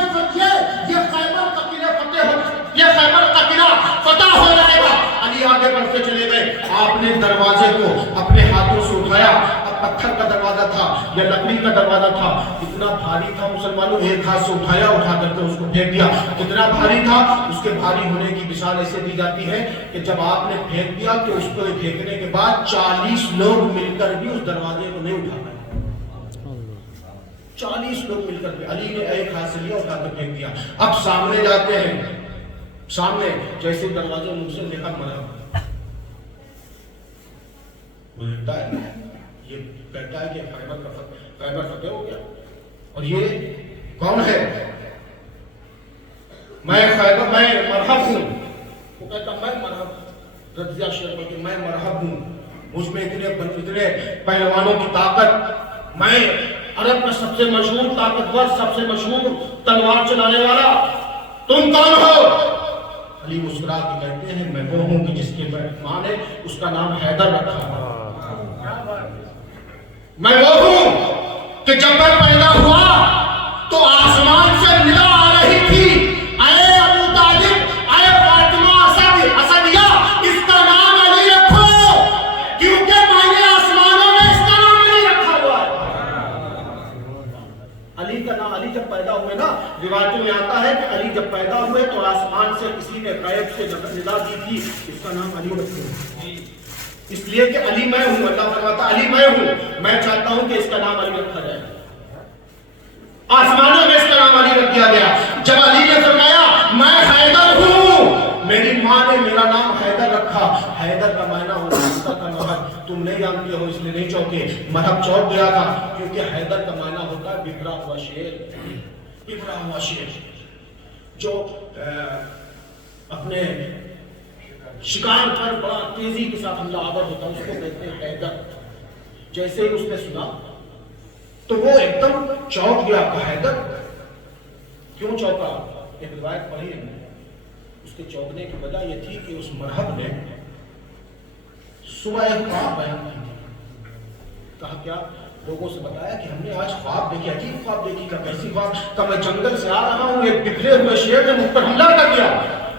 خیبر کا قلعہ فتح ہو، یہ خیبر کا قلعہ فتح ہو جائے گا۔ علی آگے بڑھتے چلے گئے، آپ نے دروازے کو اپنے ہاتھوں سے اٹھایا، اب پتھر کا دروازہ تھا یا لکڑی کا دروازہ تھا، اتنا بھاری تھا مسلمانوں، ایک ہاتھ سے اٹھایا، اٹھا کر کے اس کو پھینک دیا، اتنا بھاری تھا۔ اس کے بھاری ہونے کی مثال ایسے دی جاتی ہے کہ جب آپ نے پھینک دیا کہ اس کو پھینکنے کے بعد 40 لوگ مل کر بھی اس دروازے کو نہیں اٹھا پائے، 40 لوگ مل کر کے علی نے ایک ہاتھ سے لیا، اٹھا کر پھینک دیا۔ اب سامنے جاتے ہیں، سامنے جیسے دروازے منہ سے دیکھا مرحبا، بولتا ہے یہ کہتا ہے کہ خیبر فتح ہو گیا، اور یہ کون ہے؟ میں مرحب ہوں۔ وہ کہتا میں مرحب، رضیہ شعر کہ میں مرحب ہوں، مجھ میں اتنے پہلوانوں کی طاقت، میں عرب کا سب سے مشہور طاقتور، سب سے مشہور تلوار چلانے والا، تم کون ہو؟ علی مسکرا کے کہتے ہیں میں وہ ہوں کہ جس کے ماں نے اس کا نام حیدر رکھا، میں وہ ہوں کہ جب میں پیدا ہوا تو آسمان سے ندا آ رہی تھی، اے ابو طالب، اے فاطمہ اسدیہ، اس کا نام علی رکھو، کیونکہ میں نے آسمانوں میں اس کا نام علی رکھا ہوا ہے۔ علی کا نام، علی جب پیدا ہوئے نا، روایتوں میں آتا ہے کہ علی جب پیدا ہوئے تو آسمان سے کسی نے غیب سے ندا دی تھی اس کا نام علی رکھو، اس لیے کہ علی میں ہوں، اللہ فرماتا علی میں ہوں، میں چاہتا ہوں کہ اس کا نام علی رکھا جائے۔ آسمانوں میں اس کا نام علی رکھ دیا گیا۔ جب علی نے فرمایا میں حیدر ہوں، میری ماں نے میرا نام حیدر رکھا۔ حیدر کا معنی ہوتا ہے مرحب، تم نہیں جانتے ہو اس لیے نہیں چوکے، مرحب چوک گیا تھا کیونکہ حیدر کا معنی ہوتا ہے بکھرا ہوا شیر، بکھرا ہوا شیر جو اپنے شکار پر بڑا تیزی کے ساتھ حملہ آور ہوتا ہے، اس کو کہتے ہیں حیدر۔ جیسے ہی اس نے سنا تو وہ ایک دم چونک گیا کہ حیدر کیوں چونکا؟ ایک روایت پڑھی ہے اس کے چونکنے کی وجہ یہ تھی کہ اس مرحب نے صبح ایک خواب بیان کی تھی. کہا کیا؟ لوگوں سے بتایا کہ ہم نے آج خواب دیکھی, عجیب خواب دیکھی. کا کیسی خواب؟ کہ میں جنگل سے آ رہا ہوں, ایک بکھرے ہوئے شیر نے مجھ پر حملہ کر دیا,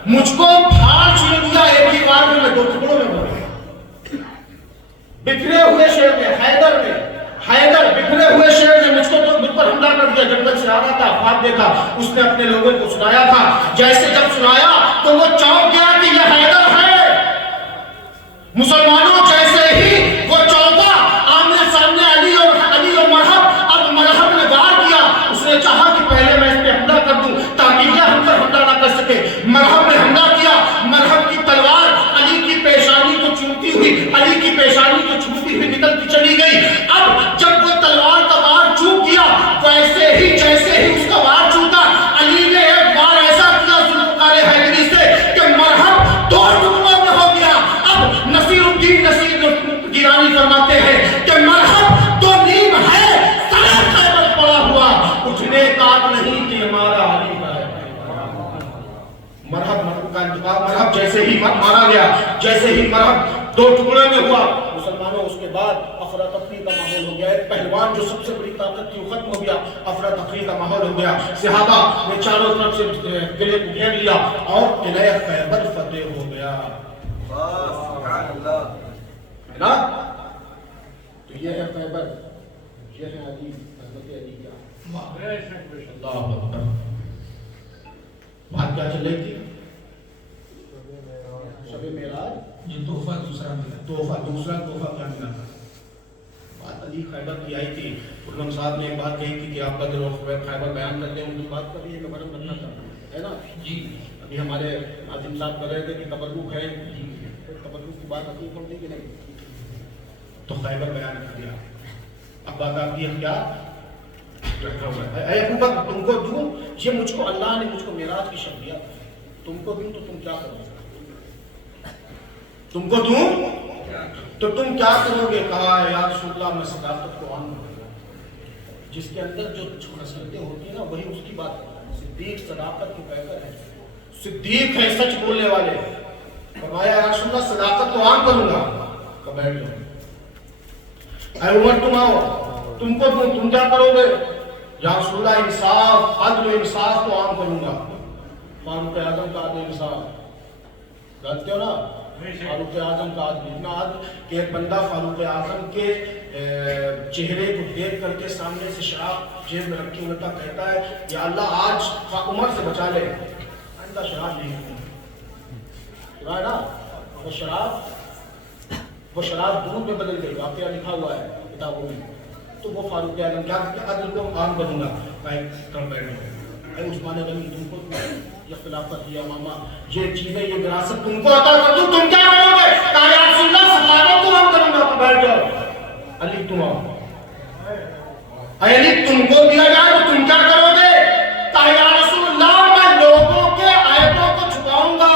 مجھ کو پھاڑ چھوڑ دیا ایک ہی بار میں 2 ٹکڑوں میں بنا. بکھرے ہوئے شیر نے, حیدر بکھرے ہوئے شیر نے مجھ پر حملہ کر دیا. جنگل سے آ رہا تھا, خواب دیکھا, اس نے اپنے لوگوں کو سنایا تھا. جیسے جب سنایا تو وہ چونک گیا کہ یہ حیدر ہے. مسلمانوں جیسے ہی وہ چونکا, آمنے سامنے علی اور مرحب. اب مرحب نے وار کیا, اس نے چاہا کہ پہلے میں اس پہ حملہ کر دوں تاکہ یہ ہم پر حملہ نہ کر سکے. مرحب نے حملہ کیا, مرحب کی تلوار علی کی پیشانی کو چومتی ہوئی نکلتی چلی گئی. اب جب وہ تلوار کا وار چوک گیا, ویسے ہی جیسے ہی اس کا وار چوکا, علی نے ایک وار ایسا کیا ذوالفقار حیدری سے کہ مرحب 2 ٹکڑوں میں ہو گیا. اب نصیر الدین نصیر گیلانی فرماتے ہیں کہ مرحب تو نیم ہے, سارا خیبر پڑا ہوا, اٹھنے کا نہیں کہ ہمارا علی کا ہے. مرحب کا انتقال, مرحب جیسے ہی مارا گیا, جیسے ہی مرحب 2 ٹکڑے میں ہوا, مسلمانوں اس کے بعد افراتفری کا ماحول ہو گیا. ایک پہلوان جو سب سے بڑی طاقت تھی وہ ختم ہو گیا, افراتفری کا ماحول ہو گیا. صحابہ نے چاروں طرف سے قلعے کو گھیر لیا اور قلعہ خیبر فتح ہو گیا. سبحان اللہ ہے نا. تو یہ ہے خیبر, یہ ہے علی, حضرت علی کا. اللہ اکبر. بات کیا چل رہی تھی؟ شب معراج. یہ تحفہ دوسرا کیا ملا تھا؟ بات علی خیبر کی آئی تھی. خرم صاحب نے ایک بات کہی تھی کہ آپ بدر اور خیبر بیان کرتے ہیں, ان بات کا بھی ایک مرم بننا تھا, ہے نا جی. ابھی ہمارے عاظم صاحب کر رہے تھے کہ تبرک ہے, تبرک کی بات حقیقت ہوتی کہ نہیں, تو خیبر بیان کر دیا. اب بات آپ کی اختیار رکھا ہوا ہے. اے ابو بکر تم کو دوں, یہ مجھ کو اللہ نے مجھ کو معراج کی شب دیا, تم کو دوں تو تم کیا کرو گے؟ تم کو دوں تو تم کیا کرو گے؟ کہا یا رسول اللہ میں صداقت کو عام کروں گا. جس کے اندر جو خصلتیں ہوتی ہیں نا وہی اس کی بات ہے. صدیق صداقت کی پیکر ہے, صدیق ہے, سچ بولنے والے. فرمایا یا رسول اللہ صداقت کو عام کروں گا. کہا بیٹھ جاؤ. اے عمر تم آؤ, تم کو دوں, تم کیا کرو گے؟ یا رسول اللہ انصاف, عدل و انصاف کو عام کروں گا. فاروق اعظم کا عدل انصاف جانتے ہو نا, فاروق اعظم کا عدل اتنا عدل کہ ایک بندہ فاروق اعظم کے چہرے کو دیکھ کر کے سامنے سے شراب جیب میں رکھے ہوئے کہتا ہے یا اللہ آج عمر سے بچا لے, آئندہ شراب نہیں پیوں. نا وہ شراب دودھ میں بدل گئی, واقعہ لکھا ہوا ہے کتابوں میں. تو وہ فاروق اعظم کیا کرتے عدل کو عام کروں گا. اے عثمان غنی تم کو یہ خلافت, یہ امامہ, یہ چیزیں, یہ وراثت تم کو عطا کر دوں, تم کیا کرو گے؟ کہا یا رسول اللہ صحابہ کو عام کروں گا. تو بیٹھ جاؤ. علی تم آؤ. اے علی تم کو دیا جائے تو تم کیا کرو گے؟ کہا یا رسول اللہ میں لوگوں کے عیبوں کو چھپاؤں گا,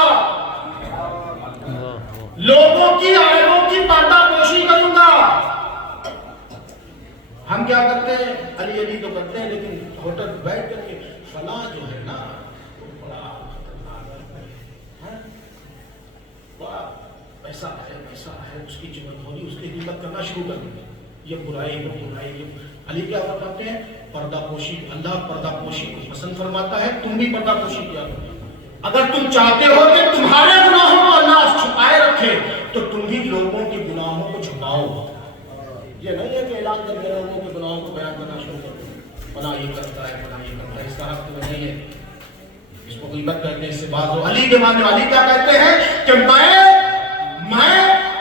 لوگوں کی عیبوں کی پردہ پوشی کروں گا. ہم کیا کرتے ہیں؟ علی تو کرتے ہیں, لیکن ہوٹل بیٹھ کر کے فلاں جو ہے نا بڑا پیسہ ہے, اس کی جمعت ہوگی, اس کی قیمت کرنا شروع کر دیں. یہ برائی. علی کیا کرتے ہیں؟ پردہ پوشی. اللہ پردہ پوشی کو پسند فرماتا ہے, تم بھی پردہ پوشی کیا کرو. اگر تم چاہتے ہو کہ تمہارے گناہوں کو اللہ چھپائے رکھے تو تم بھی لوگوں کے گناہوں کو چھپاؤ. یہ نہیں ہے کہ اعلان کر کے لوگوں کے گناہوں کو بیان کرنا شروع کر دو. فلاں یہ کرتا ہے, اس کا حق تمہیں نہیں ہے, اس کو غیبت کہتے ہیں. اس سے بات ہو. علی کے معنی علی کیا کہتے ہیں کہ میں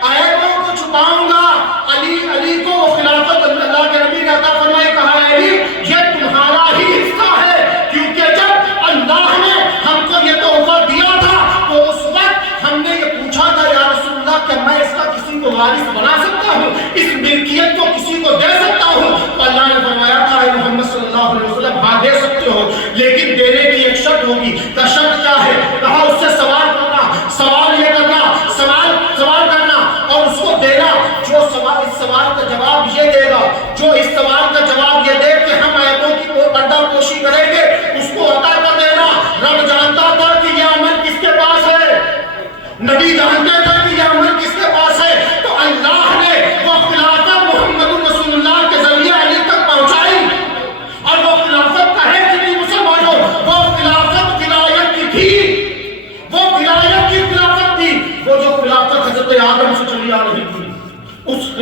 عیبوں کو چھپاؤں گا. علی کو وہ خلافت اللہ کے نبی نے عطا فرمائی. کہا علی یہ تمہارا ہی حصہ ہے, کیونکہ جب اللہ نے ہم کو یہ تحفہ دیا تھا تو اس وقت ہم نے یہ پوچھا تھا یا رسول اللہ کہ میں اس کا کسی کو وارث بنا سکتا ہوں, اس ملکیت کو کسی کو دے سکتا ہوں؟ تو اللہ نے فرمایا تھا اے محمد صلی اللہ علیہ وسلم ہاں دے سکتے ہو, لیکن دینے کی ایک شرط ہوگی. کا شرط کیا ہے؟ کہا اس سے سوال کرنا, سوال کرنا اور اس کو دینا. جو اس سوال کا جواب یہ دے گا, جو اس سوال کا جواب یہ دے کہ ہم عیبوں کی پردہ پوشی کریں گے, اس کو عطا کر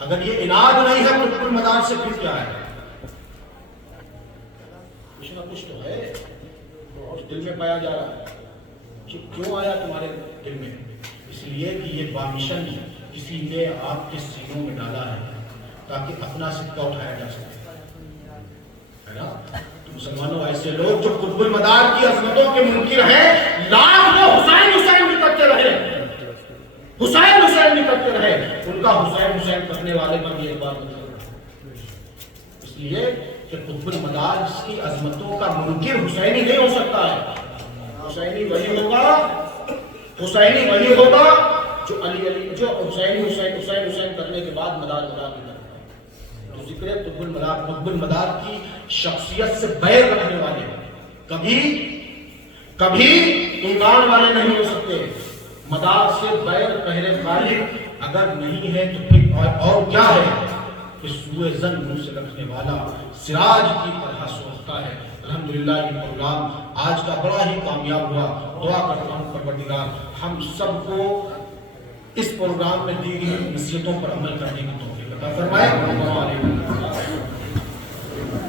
اگر یہ عناد نہیں ہے قطب المدار سے پھر کیا ہے؟ کچھ نہ کچھ تو ہے دل میں پایا جا رہا ہے. کیوں آیا تمہارے دل میں؟ اس لیے کہ یہ بامشن کسی نے آپ کے سینوں میں ڈالا ہے تاکہ اپنا سکہ اٹھایا جا سکے، ہے نا؟ تو مسلمانوں ایسے لوگ جو قطب المدار کی عظمتوں کے منکر ہیں، لاکھ وہ حسین حسین بھی کرتے رہے، حسین حسین بھی کرتے رہے، ان کا حسین حسین کرنے والے پر بھی ایک بار اس لیے کہ قطب المدار کی عظمتوں کا منکر حسینی نہیں ہو سکتا ہے. حسینی وہی ہوگا جو جو حسین حسین کرنے کے بعد مدار کی کرتا ہے. تو ذکر قطب المدار کی شخصیت سے بیر رکھنے والے کبھی انکار والے نہیں ہو سکتے. مدار سے بیر پہلے خالق اگر نہیں ہے تو پھر اور کیا ہے کہ سوئے زن منہ سے رکھنے والا سراج کی طرح سوچتا ہے. الحمدللہ یہ پروگرام آج کا بڑا ہی کامیاب ہوا. دعا کرتا ہوں پروردگار ہم سب کو اس پروگرام میں دی گئی نصیحتوں پر عمل کرنے کی توفیق عطا فرمائے.